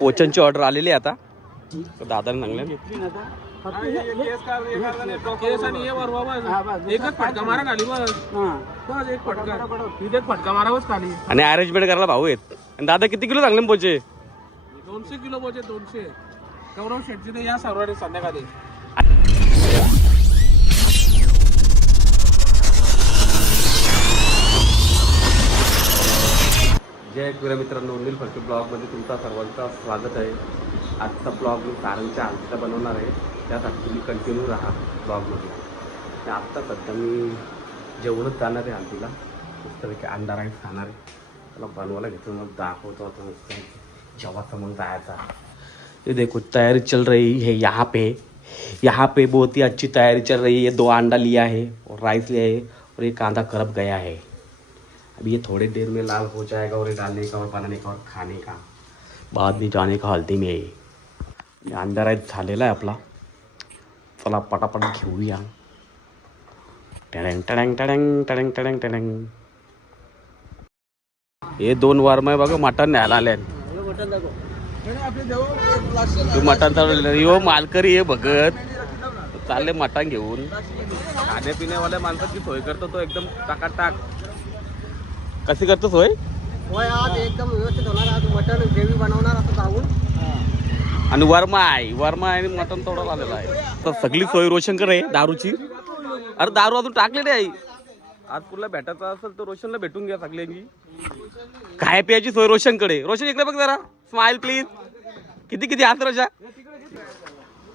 पोचनची order आलेली आहे आता. दादाने सांगले एकच फटका मारा खाली बस. एक फटका मारावच खाली. आणि अरेंजमेंट करायला भाऊ आहेत. आणि दादा किती किलो सांगले पोचे? 200 किलो पोचे. 200. गौरव शेटजी या सर्व संध्याकाळी. जय गुरु मित्रांनो, अनिल फडके ब्लॉगमध्ये तुमचा सर्वांचा स्वागत आहे. आजचा ब्लॉग मी सारंगच्या आलतीचा बनवणार आहे, त्यासाठी तुम्ही कंटिन्यू राहा ब्लॉगमध्ये. आणि आत्ता सध्या मी जेवणच जाणार आहे आलतीला. मस्तपैकी अंडा राईस खाणार आहे. त्याला बनवायला घेतो, मग दाखवतो आता मस्त जेवायचा मग जायचा. ये देखो तैयारी चल रही है यहाँ पे बहुत ही अच्छी तैयारी चल रही है. 2 अंडा लिया है और राइस लिया है और एक कांदा करप गया है. अभी ये थोड़ी देर में लाल हो जाएगा और ये डालने का और बनाने का और खाने का, बाद में जाने का हल्दी में. अंडा राईस झालेला आहे आपला. चला पटापट घेऊया. टडंग टडंग टडंग टडंग टडंग टडंग. हे 2 वार मग बघा मटण न्यायला आले. तू मटण चालू मालकरी आहे बघत चालले मटण घेऊन. खाण्यापिण्यावाल्या माणसाची सोय करतो तो एकदम टाकाटाक. कशी करतो सोय? आज एकदम व्यवस्थित होणार. आज मटण ग्रेव्ही बनवणार असं जाऊन. आणि वर्मा आणि मटण तोडायला आलेला आहे. तर सगळी सोय रोशनकडे आहे दारूची. अरे दारू अजून टाकलेली आहे. आज पुढला भेटायचं असेल तर रोशनला भेटून घ्या सगळ्यांची. काय प्यायची सोय रोशनकडे. रोशन इकडे बघ जरा, स्माइल प्लीज. किती हात रोशा.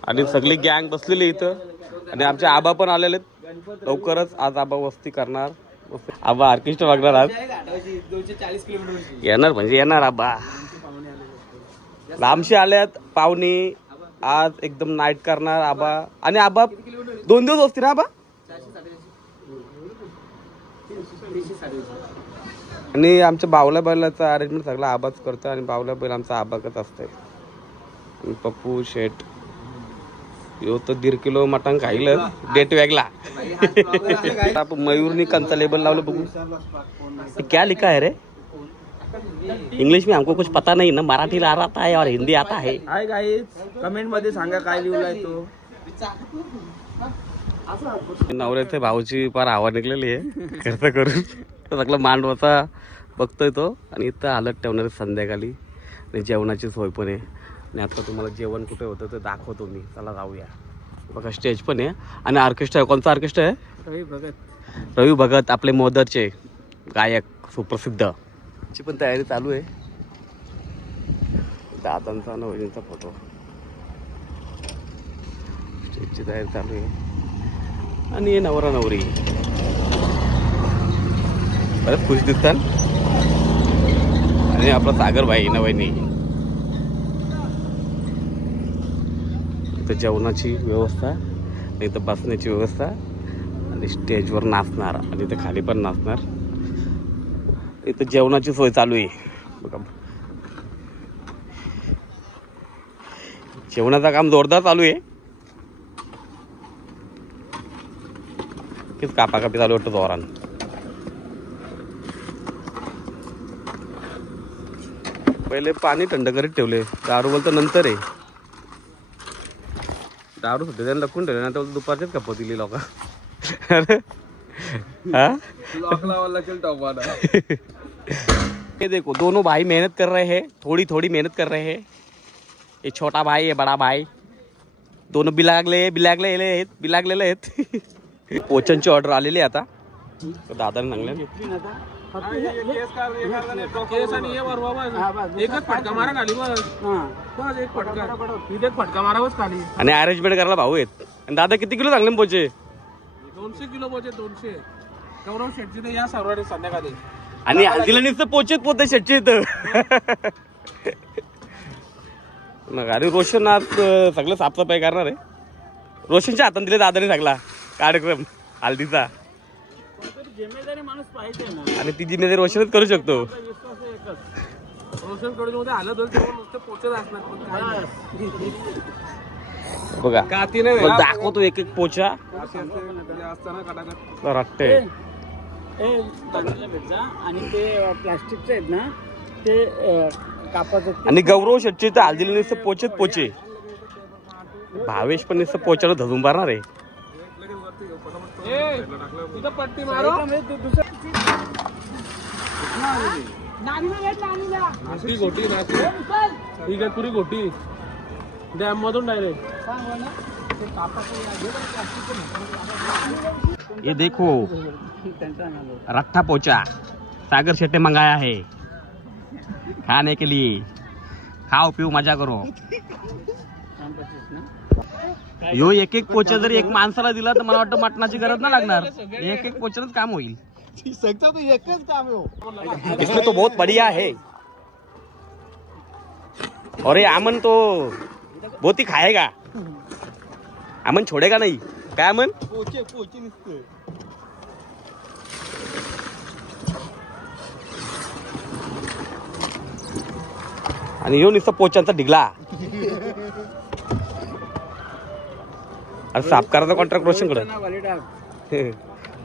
आणि सगळी गँग बसलेली इथं. आणि आमचे आबा पण आलेले लवकरच. आज आबा वस्ती करणार. आबा ऑर्केस्ट्रा बघणार आज. 240 किलोमीटर येणार म्हणजे येणार आबा. लांबशी आल्यात पाहुणे. आज एकदम नाईट करणार आबा. आणि आबा 2 दिवस असतील ना आबा. आणि आमच्या बावला बैलाचा अरेंजमेंट सगळा आबाच करतो. आणि बावला बैल आमचा आबाकच असतंय. आणि पप्पू शेट यो तो 1.5 किलो मटण खाईल. डेट वेगला. मयूरनी कंचा लेबल लावलं बघू. क्या लिखा है रे? इंग्लिश में हमको कुछ पता नहीं ना. मराठी आता है और हिंदी आता है. हाय गाईज, कमेंट मध्ये सांगा काय लिहिलाय तो. नवऱ्याच्या भाऊची फार हवा निघलेली आहे खर्च करून. सगळं मांडवाचा बघतोय तो. आणि इथं हालत ठेवणार संध्याकाळी. आणि जेवणाची सोय पण आहे. आणि आता तुम्हाला जेवण कुठे होतं ते दाखवतो मी. चला जाऊया. बघा स्टेज पण आहे. आणि ऑर्केस्ट्रा आहे. कोणता ऑर्केस्ट्रा आहे? रवी भगत आपले मोदरचे गायक सुप्रसिद्ध. ची पण तयारी चालू आहे. दादांचा आणि वहिनीचा फोटो. स्टेजची तयारी चालू आहे. आणि हे नवरा नवरी बरंच खुश दिसतात. आणि आपला सागरभाई ना वहिनी. इथं जेवणाची व्यवस्था, इथं बसण्याची व्यवस्था. आणि स्टेजवर नाचणार आणि इथं खाली पण नाचणार. इथं जेवणाची सोय चालू आहे बघा. जेवणाचं काम जोरदार चालू आहे. किती कापाकापी चालू वाटतं जोरान. पहिले पाणी थंड करीत ठेवले. दारू बोलतो नंतर आहे. दारू सुद्धा त्यांना लपून ठेवले ना. तर दुपारचेच कपत दिली लोक. ये देखो दोनों भाई मेहनत कर रहे हैं. थोड़ी मेहनत कर रहे हैं. ये छोटा भाई, ये बड़ा भाई, दोनों बिलागलेले आहेत. पोचनची ऑर्डर आलेली आहे आता. दादाने सांगले एकच फटका मारा खाली बस. एक फटका मारावच खाली. आणि अरेंजमेंट करायला भाऊ आहेत. आणि दादा किती किलो सांगले पोचे? 200 किलो पोचे. 200. गौरव शेटजी या सर्व संध्याकाळी. आणि हल्दीला नुसतं पोते शेटचे इथं. मग अरे रोशन आज सगळं साफसफाई करणार आहे. रोशनच्या हातात दिले दादाने सगळा कार्यक्रम हल्दीचा. जिम्मेदारी माणूस पाहिजे ना. आणि ती जिम्मेदारी रोशनच करू शकतो. रोशन कडून आलं तर नुसतं पोचत असणार. बघा दाखवतो एक पोचा. रट्टे आणि ते प्लास्टिकचे आहेत ना ते आणि गौरव शेट्टी तर हल्दीला नुसतं पोचेच पोचे. भावेश पण नुसतं पोचायला धरून मारणार आहे. तिथं पट्टी मारो. नाची गोटी नाची ठीक आहे पुरी गोटी डॅम मधून डायरेक्ट. ये देखो रट्टा पोचा सागर शेट्टी मंगाया है खाने के लिए. खाओ पिऊ मजा करो. यो एक एक पोचा जर एक माणसाला दिला तर मला वाटतं मटणाची गरज नाही लागणार. एक एक पोचानच काम होईल. इसमें तो बहुत बढ़िया है. और ये अमन तो बहुत ही खाएगा. अमन छोड़ेगा नहीं. काय अमन? आणि यो नुसतं पोचांचा ढिगला. अरे साफ करायचा कॉन्ट्रॅक्ट रोशन कडे.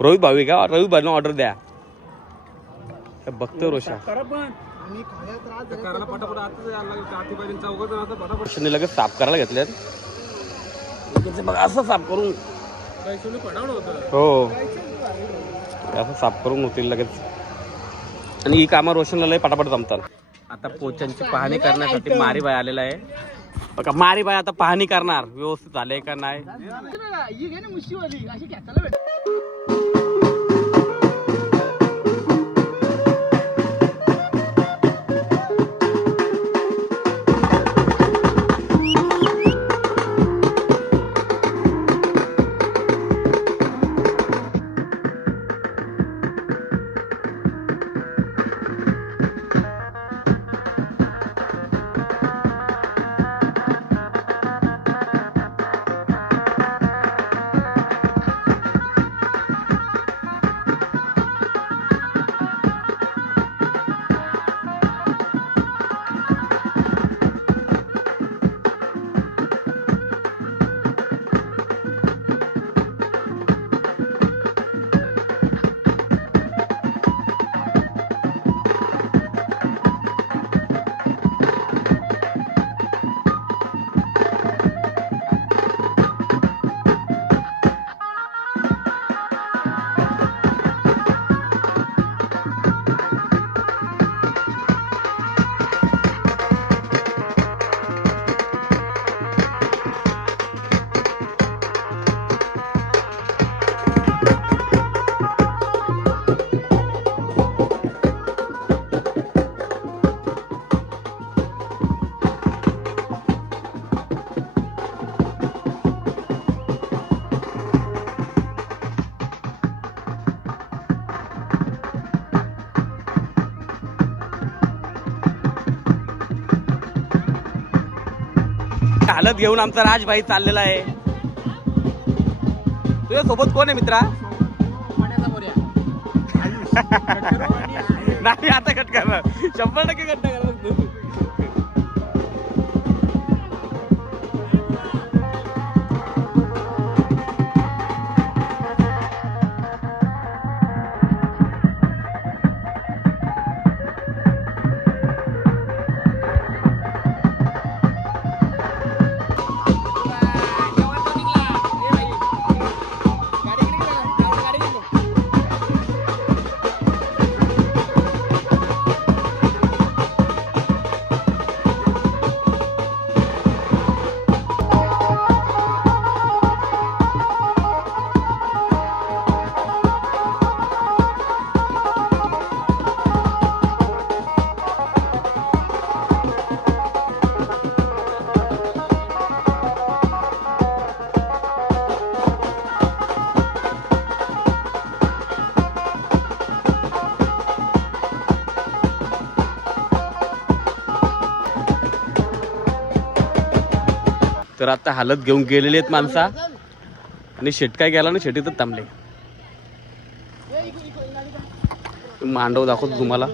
रोहित भावी का रोहित भाईना ऑर्डर द्या. बघतोय रोशन लगेच साफ करायला घेतल्यात. बघा असं साफ करून हो असं साफ करून होतील लगेच. आणि ही कामं रोशनला लय पटापट जमतात. आता पोचांची पाहणी करण्यासाठी मारीबाई आलेला आहे. बघा मारीबाई आता पाहणी करणार व्यवस्थित झालंय का नाही. हालत घेऊन आमचा राजभाई चाललेला आहे. तुझ्या सोबत कोण आहे मित्रा? नाही आता कट करणार 100% कट करणार तू. तर आता हालत घेऊन गेलेले आहेत माणसा. आणि शेट काय गेला ना शेटीतच थांबले. मांडव दाखवतो तुम्हाला.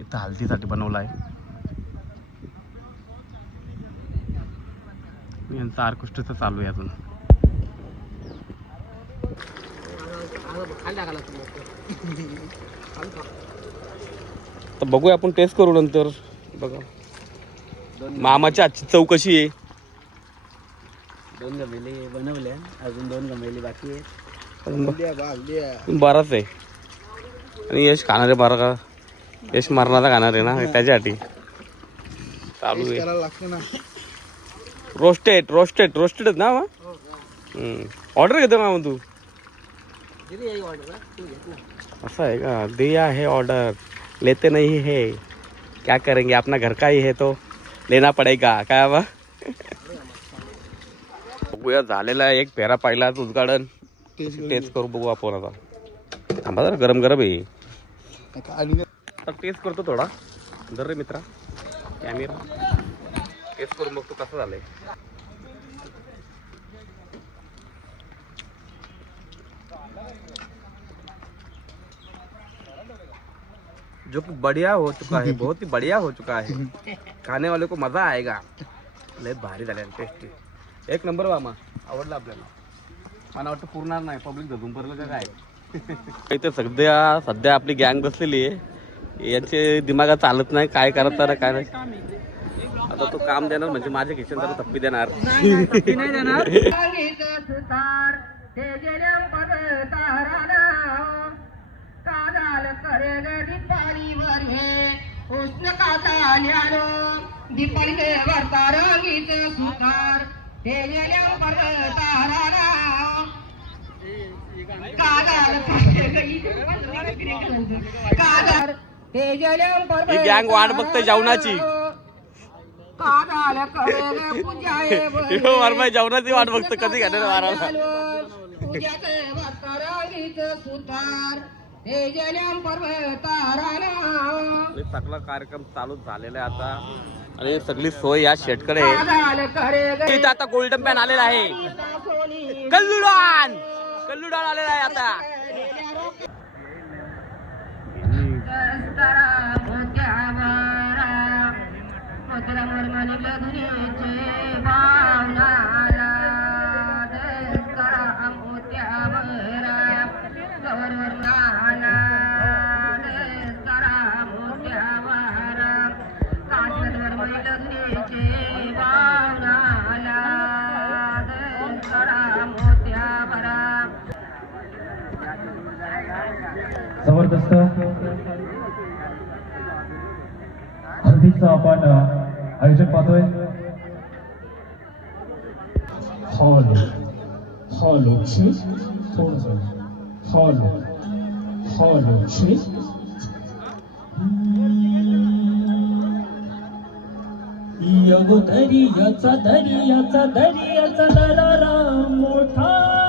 इथं हल्दीसाठी बनवला आहे. यांचा ऑर्केस्ट्राचं चालू आहे अजून. तर बघूया आपण टेस्ट करू नंतर. बघा मामाची आजची चव कशी आहे. 2 गमेले बनवल्या, अजून 2 गमेले बाकी आहेत. बराच आहे आणि यश खाणारे बरा का, यश मारणारा खाणार आहे ना, त्याच्यासाठी चालू आहे. रोस्टेड ना मग. ऑर्डर घेतो ना मग तू. असं आहे का, दिया है ऑर्डर लेते नहीं है, क्या करेंगे, अपना घर का ही है तो लेना पडेगा काय बा. बघूया झालेला आहे एक फेरा पहिलाच उद्घाटन. टेस्ट करू बघू आपण आता. थांबा जरा गरम गरम आहे. आता टेस्ट करतो थोडा. धर रे मित्रा कॅमेरा. टेस्ट करून बघतो कसं झालंय. जो बढ़िया हो चुका है, बहुत ही बढ़िया हो चुका है. खाने वाले को मजा आएगा. लय भारी झाले टेस्टी. एक नंबर मामा, आवडला आपल्याला. मला वाटतं पुरणार नाही, पब्लिक धरून पडलं का काय. इथे सध्या आपली गँग बसलेली आहे. याचे दिमागात चालत नाही काय करत ना काय नाही. आता तो काम देणार म्हणजे माझ्या खिशात जरा थप्पी देणार. ही गँग वाट बघते जेवणाची. वरबाई जेवणाची वाट बघतो कधी घेणार वाराला. सगळा कार्यक्रम चालू झालेला आहे आता आणि सगळी सोय या शेटकडे आहे. इथं आता गोल्डन पॅन आलेला आहे. कल्लुडान आलेला आहे आता. जबरदस्त हल्दीचं आपण आयोजन पाहतोय. हॉलो दर्याचा दरारा मोठा